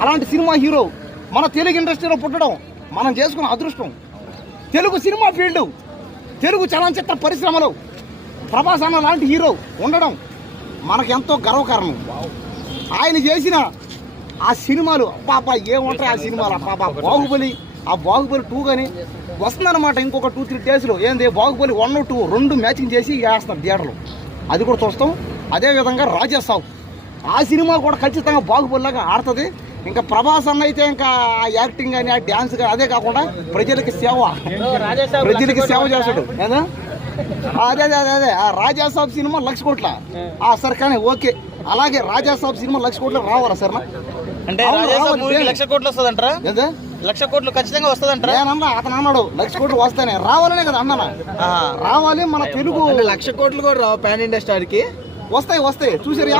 అలాంటి cinema hero మన తెలుగు ఇండస్ట్రీలో పుట్టడం మనం చేసుకున్న అదృష్టం. తెలుగు సినిమా ఫీల్డ్ తెలుగు చలనచిత్ర పరిశ్రమలో ప్రభాస్ అన్న లాంటి హీరో ఉండడం మనకు ఎంతో గర్వకారణం. ఆయన చేసిన ఆ సినిమాలు అబ్బాబా ఏముంటాయి ఆ సినిమాలు? అబ్బాబా బాహుబలి ఆ బాహుబలి టూ కానీ వస్తుందన్నమాట ఇంకొక టూ త్రీ డేస్లో ఏంది? బాహుబలి వన్ టూ రెండు మ్యాచింగ్ చేసి వేస్తున్నారు థియేటర్లో అది కూడా చూస్తాం. అదేవిధంగా రాజా సావు ఆ సినిమా కూడా ఖచ్చితంగా బాహుబలిలాగా ఆడుతుంది. ఇంకా ప్రభాస్ అన్న అయితే ఇంకా ఆ యాక్టింగ్ కానీ ఆ డ్యాన్స్ కానీ అదే కాకుండా ప్రజలకి సేవ. ప్రజలకి సేవ చేస్తాడు. అదే అదే అదే అదే. ఆ రాజా సాబ్ సినిమా లక్ష కోట్ల. ఆ సరే కానీ ఓకే. అలాగే రాజా సాబ్ సినిమా లక్ష కోట్ల రావాలా సార్? అంటే రాజేసాబ్? లక్ష కోట్లు వస్తుందంటారా? లక్ష కోట్లు ఖచ్చితంగా వస్తుందంటారా? నేనన్నా అతను అన్నాడు లక్ష కోట్లు వస్తానే. రావాలనే కదా అన్నానా? రావాలి మన తెలుగు లక్ష కోట్లు కూడా రావు పాన్ ఇండియా స్టార్కి వస్తాయి వస్తాయి. చూసారు